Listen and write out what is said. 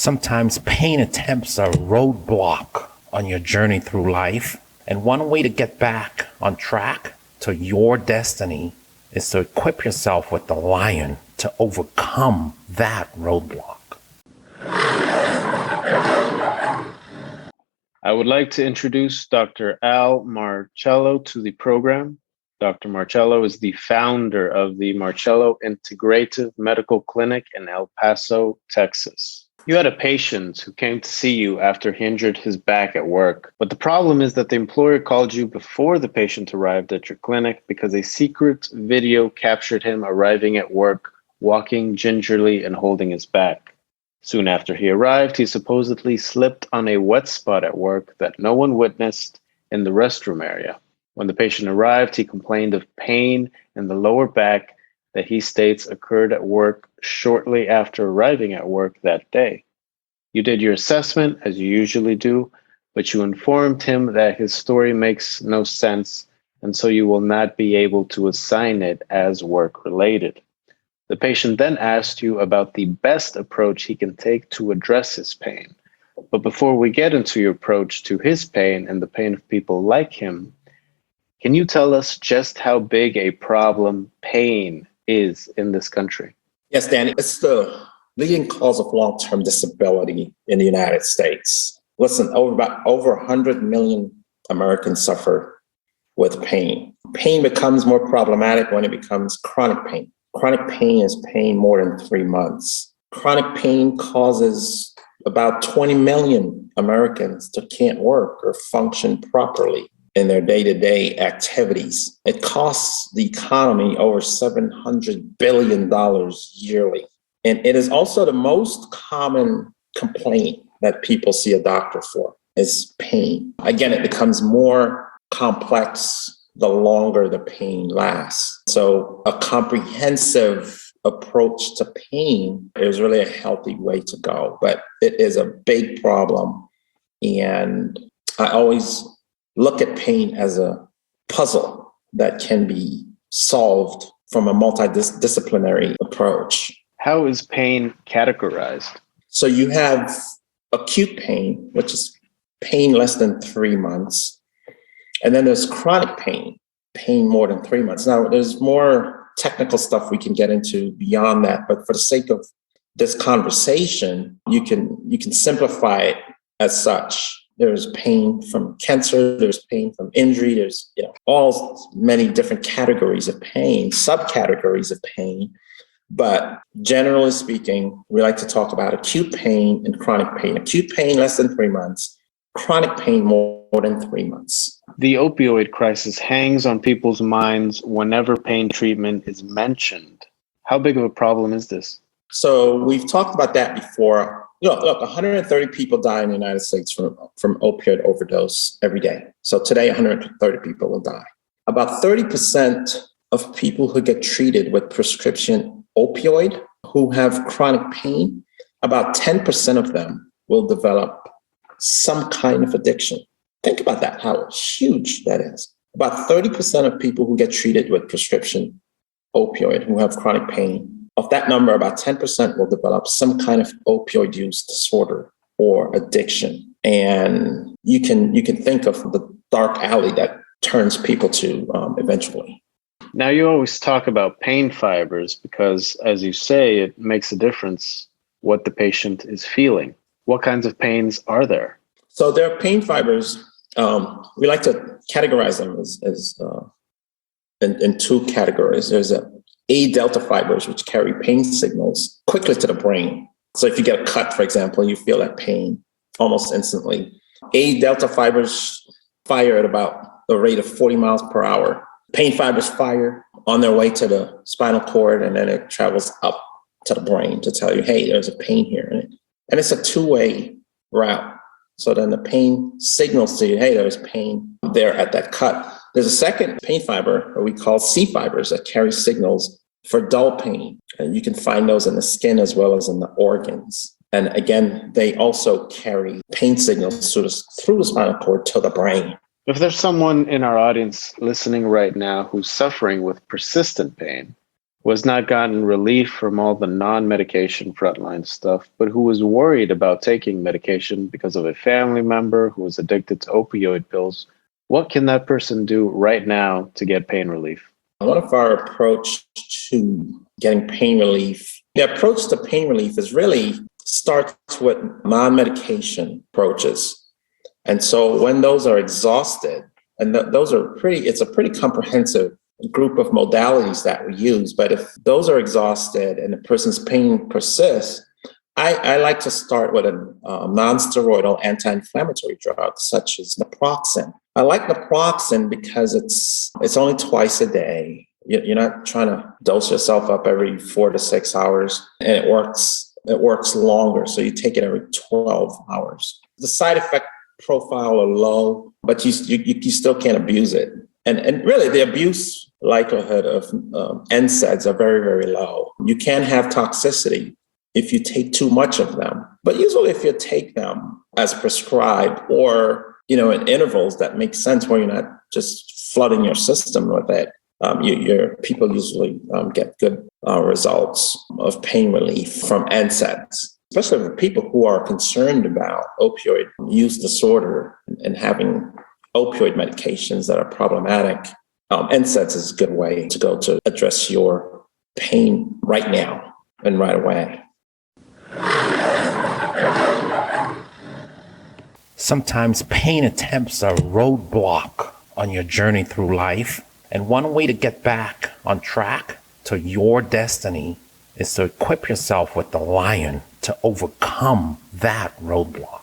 Sometimes pain attempts a roadblock on your journey through life, and one way to get back on track to your destiny is to equip yourself with the lion to overcome that roadblock. I would like to introduce Dr. Al Marcello to the program. Dr. Marcello is the founder of the Marcello Integrative Medical Clinic in El Paso, Texas. You had a patient who came to see you after he injured his back at work, but the problem is that the employer called you before the patient arrived at your clinic because a secret video captured him arriving at work, walking gingerly and holding his back. Soon after he arrived, he supposedly slipped on a wet spot at work that no one witnessed in the restroom area. When the patient arrived, he complained of pain in the lower back that he states occurred at work shortly after arriving at work that day. You did your assessment, as you usually do, but you informed him that his story makes no sense, and so you will not be able to assign it as work-related. The patient then asked you about the best approach he can take to address his pain. But before we get into your approach to his pain and the pain of people like him, can you tell us just how big a problem pain is in this country? Yes, Danny, it's the leading cause of long-term disability in the United States. Listen, over 100 million Americans suffer with pain. Pain becomes more problematic when it becomes chronic pain. Chronic pain is pain more than 3 months. Chronic pain causes about 20 million Americans that can't work or function properly in their day-to-day activities. It costs the economy over $700 billion yearly. And it is also the most common complaint that people see a doctor for is pain. Again, it becomes more complex the longer the pain lasts. So a comprehensive approach to pain is really a healthy way to go, but it is a big problem. And I always look at pain as a puzzle that can be solved from a multidisciplinary approach. How is pain categorized? So you have acute pain, which is pain less than 3 months. And then there's chronic pain, pain more than 3 months. Now, there's more technical stuff we can get into beyond that, but for the sake of this conversation, you can simplify it as such. There's pain from cancer, there's pain from injury, there's all many different categories of pain, subcategories of pain. But generally speaking, we like to talk about acute pain and chronic pain. Acute pain less than 3 months, chronic pain more than 3 months. The opioid crisis hangs on people's minds whenever pain treatment is mentioned. How big of a problem is this? So we've talked about that before. Look, 130 people die in the United States from opioid overdose every day. So today, 130 people will die. About 30% of people who get treated with prescription opioid who have chronic pain, about 10% of them will develop some kind of addiction. Think about that, how huge that is. About 30% of people who get treated with prescription opioid who have chronic pain, of that number, about 10% will develop some kind of opioid use disorder or addiction. And you can think of the dark alley that turns people to eventually. Now, you always talk about pain fibers because, as you say, it makes a difference what the patient is feeling. What kinds of pains are there? So there are pain fibers. We like to categorize them in two categories. There's A delta fibers, which carry pain signals quickly to the brain. So if you get a cut, for example, you feel that pain almost instantly. A delta fibers fire at about the rate of 40 miles per hour. Pain fibers fire on their way to the spinal cord, and then it travels up to the brain to tell you, hey, there's a pain here. And it's a two-way route. So then the pain signals to you, hey, there's pain there at that cut. There's a second pain fiber, what we call C fibers, that carry signals for dull pain. And you can find those in the skin as well as in the organs. And again, they also carry pain signals through the spinal cord to the brain. If there's someone in our audience listening right now who's suffering with persistent pain, who has not gotten relief from all the non-medication frontline stuff, but who was worried about taking medication because of a family member who was addicted to opioid pills, what can that person do right now to get pain relief? One of our approach to getting pain relief, the approach to pain relief is really starts with non-medication approaches. And so when those are exhausted, and it's a pretty comprehensive group of modalities that we use, but if those are exhausted and the person's pain persists, I like to start with a non-steroidal anti-inflammatory drug, such as naproxen. I like naproxen because it's only twice a day. You're not trying to dose yourself up every 4 to 6 hours, and it works longer. So you take it every 12 hours. The side effect profile are low, but you still can't abuse it. And really the abuse likelihood of NSAIDs are very, very low. You can have toxicity if you take too much of them. But usually if you take them as prescribed or, in intervals that make sense where you're not just flooding your system with it, your people usually get good results of pain relief from NSAIDs, especially for people who are concerned about opioid use disorder and having opioid medications that are problematic. NSAIDs is a good way to go to address your pain right now and right away. Sometimes pain attempts a roadblock on your journey through life. And one way to get back on track to your destiny is to equip yourself with the lion to overcome that roadblock.